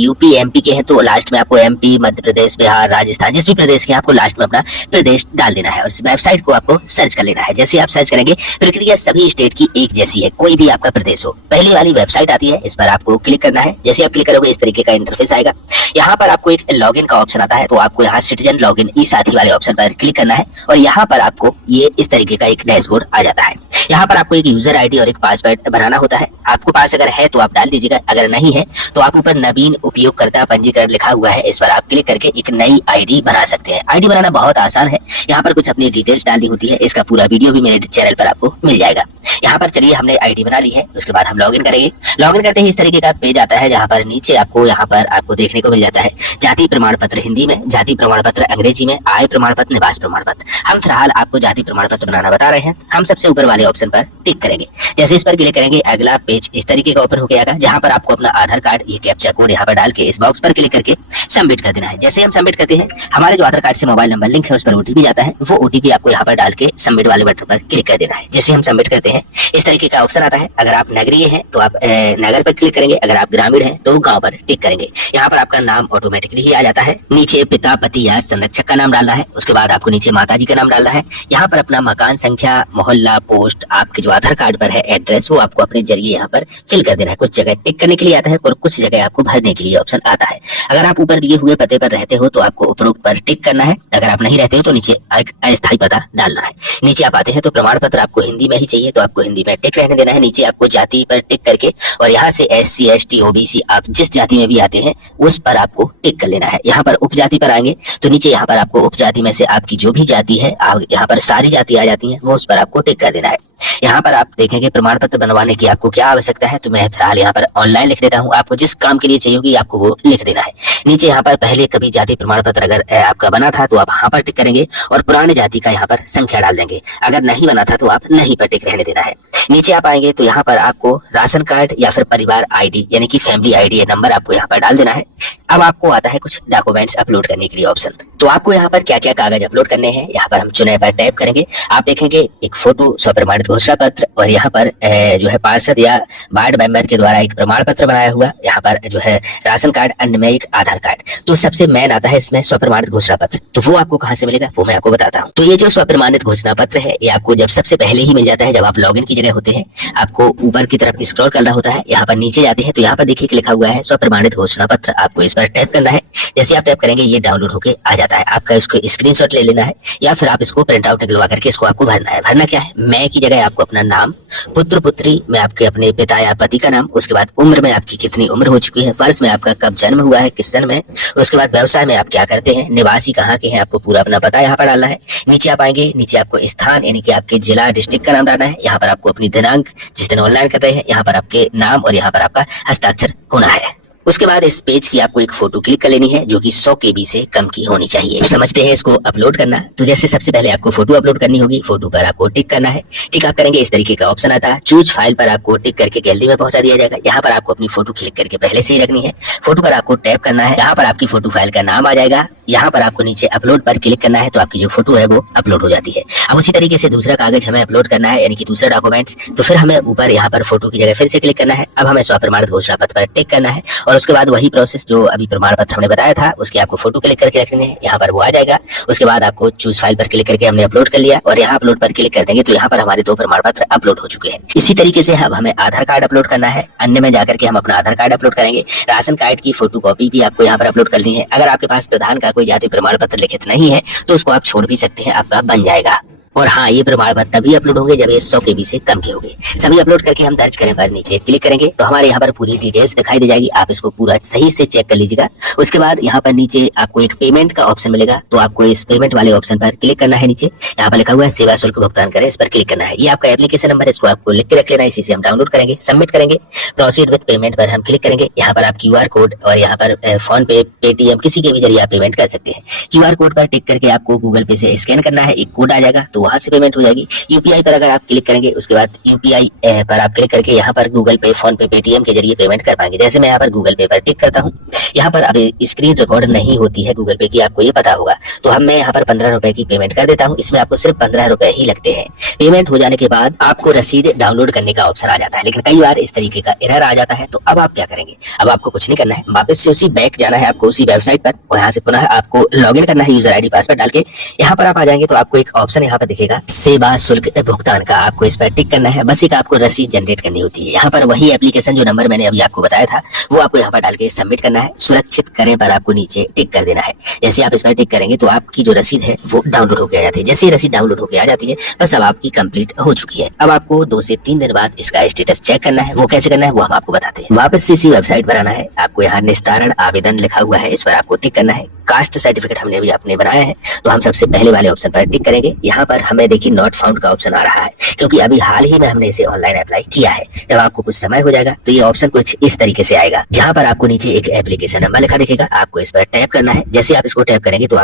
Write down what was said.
UP MP के हैं तो लास्ट में आपको एमपी, मध्य प्रदेश, बिहार, राजस्थान, जिस भी प्रदेश के आपको लास्ट में अपना प्रदेश डाल देना है और इस वेबसाइट को आपको सर्च कर लेना है। जैसे आप सर्च करेंगे प्रक्रिया सभी स्टेट की एक जैसी है, कोई भी आपका प्रदेश हो। पहली वाली वेबसाइट आती है, इस पर आपको क्लिक करना है। जैसे आप क्लिक करोगे इस तरीके का इंटरफेस आएगा। यहाँ पर आपको एक लॉगिन का ऑप्शन आता है, तो आपको यहाँ सिटीजन लॉगिन ई साथी वाले ऑप्शन पर क्लिक करना है और यहाँ पर आपको ये इस तरीके का एक डैशबोर्ड आ जाता है। यहाँ पर आपको एक यूजर आईडी और एक पासवर्ड बनाना होता है। आपको पास अगर है तो आप डाल दीजिएगा, अगर नहीं है तो आप ऊपर नवीन उपयोगकर्ता पंजीकरण लिखा हुआ है, इस पर आप क्लिक करके एक नई आईडी बना सकते हैं। आईडी बनाना बहुत आसान है, यहाँ पर कुछ अपनी डिटेल्स डालनी होती है। इसका पूरा वीडियो भी मेरे चैनल पर आपको मिल जाएगा। यहाँ पर चलिए हमने आईडी बना ली है, उसके बाद हम लॉगिन करेंगे। लॉगिन करते ही इस तरीके का पेज आता है, जहाँ पर नीचे आपको यहाँ पर आपको देखने को मिल जाता है जाति प्रमाण पत्र हिंदी में, जाति प्रमाण पत्र अंग्रेजी में, आय प्रमाण पत्र, निवास प्रमाण पत्र। हम फिलहाल आपको जाति प्रमाण पत्र बनाना बता रहे हैं। हम सबसे ऊपर वाले ऑप्शन पर टिक करेंगे। जैसे इस पर क्लिक करेंगे अगला पेज इस तरीके का ओपन हो जाएगा, जहाँ पर आपको अपना आधार कार्ड, ये कैप्चा कोड यहाँ पर डाल के इस बॉक्स पर क्लिक करके सबमिट कर देना है। जैसे हम सबमिट करते हैं हमारे जो आधार कार्ड से मोबाइल नंबर लिंक है उस पर ओटीपी जाता है, वो ओटीपी आपको यहाँ पर डाल के सबमिट वाले बटन पर क्लिक कर देना है। जैसे हम सबमिट करते हैं इस तरीके का ऑप्शन आता है। अगर आप नगरीय हैं तो आप नगर पर क्लिक करेंगे, अगर आप ग्रामीण हैं तो गांव पर टिक करेंगे। यहाँ पर आपका नाम ऑटोमेटिकली ही आ जाता है। नीचे पिता, पति या संरक्षक का नाम डालना है, उसके बाद आपको नीचे माताजी का नाम डालना है। यहाँ पर अपना मकान संख्या, मोहल्ला, पोस्ट, आपके जो आधार कार्ड पर है एड्रेस, वो आपको अपने जरिए यहाँ पर फिल कर देना है। कुछ जगह टिक करने के लिए आता है और कुछ जगह आपको भरने के लिए ऑप्शन आता है। अगर आप ऊपर दिए हुए पते पर रहते हो तो आपको उपरोक्त पर टिक करना है, अगर आप नहीं रहते हो तो नीचे एक अस्थायी पता डालना है। नीचे आप आते हैं तो प्रमाण पत्र आपको हिंदी में ही चाहिए तो आपको हिंदी में टिक रहने देना है। नीचे आपको जाति पर टिक करके और यहाँ से SC ST OBC आप जिस जाति में भी आते हैं उस पर आपको टिक कर लेना है। यहाँ पर उपजाति पर आएंगे तो नीचे यहाँ पर आपको उपजाति में से आपकी जो भी जाति है, यहाँ पर सारी जाति आ जाती है, वो उस पर आपको टिक कर देना है। यहाँ पर आप देखेंगे प्रमाण पत्र बनवाने की आपको क्या आवश्यकता है, तो मैं फिलहाल यहाँ पर ऑनलाइन लिख देता हूँ। आपको जिस काम के लिए चाहिए होगी आपको वो लिख देना है। नीचे यहाँ पर पहले कभी जाति प्रमाण पत्र अगर आपका बना था तो आप यहाँ पर टिक करेंगे और पुराने जाति का यहाँ पर संख्या डाल देंगे। अगर नहीं बना था तो आप नहीं पर टिक रहने देना है। नीचे आप आएंगे तो यहाँ पर आपको राशन कार्ड या फिर परिवार आईडी यानी कि फैमिली आईडी नंबर आपको यहाँ पर डाल देना है। अब आपको आता है कुछ डॉक्यूमेंट्स अपलोड करने के लिए ऑप्शन। तो आपको यहाँ पर क्या क्या कागज अपलोड करने हैं, यहाँ पर हम चुने पर टैप करेंगे। आप देखेंगे एक फोटो, स्वप्रमाणित घोषणा पत्र और यहाँ पर जो है पार्षद या वार्ड मेंबर के द्वारा एक प्रमाण पत्र बनाया हुआ, यहाँ पर जो है राशन कार्ड, अन्य में एक आधार कार्ड। तो सबसे मेन आता है इसमें स्वप्रमाणित घोषणा पत्र। तो वो आपको कहाँ से मिलेगा वो मैं आपको बताता हूँ। तो ये जो स्वप्रमाणित घोषणा पत्र है ये आपको जब सबसे पहले ही मिल जाता है, जब आप लॉगिन की जगह होते हैं। आपको ऊपर की तरफ स्क्रॉल करना होता है, यहाँ पर नीचे जाते हैं तो यहाँ पर देखिए लिखा हुआ है स्वप्रमाणित घोषणा पत्र। आपको इस पर टैप करना है। जैसे आप टैप करेंगे ये डाउनलोड होके आ जाता है। आपका इसको स्क्रीनशॉट ले लेना है या फिर आप इसको प्रिंट आउट निकलवा करके इसको आपको भरना है। भरना क्या है, मैं की जगह आपको अपना नाम, पुत्र पुत्री में आपके अपने पिता या पति का नाम, उसके बाद उम्र में आपकी कितनी उम्र हो चुकी है, वर्ष में आपका कब जन्म हुआ है, किस सन में, उसके बाद व्यवसाय में आप क्या करते हैं, निवासी कहाँ के हैं, आपको पूरा अपना पता यहाँ पर डालना है। नीचे आप आएंगे, नीचे आपको स्थान यानी कि आपके जिला, डिस्ट्रिक्ट का नाम डालना है। यहाँ पर आपको अपनी दिनांक जिस दिन ऑनलाइन कर रहे हैं, यहाँ पर आपके नाम और यहाँ पर आपका हस्ताक्षर होना है। उसके बाद इस पेज की आपको एक फोटो क्लिक कर लेनी है जो कि 100 KB से कम की होनी चाहिए। समझते हैं इसको अपलोड करना। तो जैसे सबसे पहले आपको फोटो अपलोड करनी होगी, फोटो पर आपको टिक करना है। टिक आप करेंगे इस तरीके का ऑप्शन आता है, चूज फाइल पर आपको टिक करके गैलरी में पहुंचा दिया जाएगा। यहाँ पर आपको अपनी फोटो क्लिक करके पहले से ही रखनी है। फोटो पर आपको टैप करना है, यहाँ पर आपकी फोटो फाइल का नाम आ जाएगा। यहाँ पर आपको नीचे अपलोड पर क्लिक करना है तो आपकी जो फोटो है वो अपलोड हो जाती है। अब उसी तरीके से दूसरा कागज हमें अपलोड करना है यानी कि दूसरा डॉक्यूमेंट्स, तो फिर हमें ऊपर यहाँ पर फोटो की जगह फिर से क्लिक करना है। अब हमें स्वप्रमाणित घोषणा पत्र पर टिक करना है और उसके बाद वही प्रोसेस जो अभी प्रमाण पत्र हमने बताया था उसकी आपको फोटो क्लिक करके रखनी है। यहाँ पर वो आ जाएगा। उसके बाद आपको चूज फाइल पर क्लिक करके हमने अपलोड कर लिया और यहाँ अपलोड पर क्लिक कर देंगे तो यहाँ पर हमारे 2 प्रमाण पत्र अपलोड हो चुके हैं। इसी तरीके से अब हमें आधार कार्ड अपलोड करना है। अन्य में जाकर के हम अपना आधार कार्ड अपलोड करेंगे। राशन कार्ड की फोटो कॉपी भी आपको यहाँ पर अपलोड करनी है। अगर आपके पास प्रधान का कोई जाति प्रमाण पत्र लिखित नहीं है तो उसको आप छोड़ भी सकते हैं, आपका बन जाएगा। और हाँ, ये प्रमाण पत्र तभी अपलोड होंगे जब ये 100 KB से कम के होंगे। सभी अपलोड करके हम दर्ज करें पर नीचे क्लिक करेंगे तो हमारे यहाँ पर पूरी डिटेल्स दिखाई दे जाएगी। आप इसको पूरा सही से चेक कर लीजिएगा। उसके बाद यहाँ पर नीचे आपको एक पेमेंट का ऑप्शन मिलेगा, तो आपको इस पेमेंट वाले ऑप्शन पर क्लिक करना है। नीचे यहाँ पर लिखा हुआ है सेवा शुल्क भुगतान करें, इस पर क्लिक करना है। ये आपका एप्लीकेशन नंबर है, इसको आपको लिख के रख लेना है। इसी से हम डाउनलोड करेंगे, सबमिट करेंगे। प्रोसीड विद पेमेंट पर हम क्लिक करेंगे। यहाँ पर आप QR कोड और यहाँ पर फोन पे, पेटीएम किसी के भी जरिए आप पेमेंट कर सकते हैं। QR कोड पर टिक करके आपको गूगल पे से स्कैन करना है, एक कोड आ जाएगा तो तो वहां से पेमेंट हो जाएगी। यूपीआई पर अगर आप क्लिक करेंगे उसके बाद यूपीआई पर आप क्लिक करके यहाँ पर गूगल पे, फोन पे, पेटीएम के जरिए पेमेंट कर पाएंगे। जैसे मैं यहाँ पर गूगल पे पर टिक करता हूँ, यहाँ पर अभी स्क्रीन रिकॉर्ड नहीं होती है गूगल पे की, आपको ये पता होगा। तो मैं यहाँ पर 15 रुपए की पेमेंट कर देता हूँ। इसमें आपको सिर्फ 15 रुपए ही लगते हैं। पेमेंट हो जाने के बाद आपको रसीद डाउनलोड करने का ऑप्शन आ जाता है, लेकिन कई बार इस तरीके का एरर आ जाता है। तो अब आप क्या करेंगे? अब आपको कुछ नहीं करना है, वापस से उसी बैक जाना है आपको, उसी वेबसाइट पर, और यहाँ से पुनः आपको लॉगिन करना है यूजर आईडी पासवर्ड डाल के। यहाँ पर आप आ जाएंगे तो आपको एक ऑप्शन यहाँ पर दिखेगा सेवा शुल्क भुगतान का, आपको इस पर टिक करना है। बस एक आपको रसीद जनरेट करनी होती है। यहाँ पर वही एप्लीकेशन जो नंबर मैंने अभी आपको बताया था वो आपको यहाँ पर डाल के सबमिट करना है। सुरक्षित करें पर आपको नीचे टिक कर देना है। जैसे आप इस पर टिक करेंगे तो आपकी जो रसीद है वो डाउनलोड होकर आ जाती है। जैसे ही रसीद डाउनलोड होकर आ जाती है बस अब आपकी कंप्लीट हो चुकी है। अब आपको 2 से 3 दिन बाद इसका स्टेटस चेक करना है। वो कैसे करना है वो हम आपको बताते हैं। वापस से इसी वेबसाइट पर आना है। आपको यहाँ निस्तारण आवेदन लिखा हुआ है, इस पर आपको टिक करना है। कास्ट सर्टिफिकेट हमने अभी आपने बनाया है तो हम सबसे पहले वाले ऑप्शन पर टिक करेंगे। यहाँ पर हमें देखिए नॉट फाउंड का ऑप्शन आ रहा है, क्योंकि अभी हाल ही में हमने इसे ऑनलाइन अप्लाई किया है। जब आपको कुछ समय हो जाएगा तो ये ऑप्शन कुछ इस तरीके से आएगा, जहाँ पर आपको नीचे एक एप्लीकेशन नंबर लिखा दिखेगा। आपको इस पर टैप करना है। जैसे आप इसको टैप करेंगे तो आप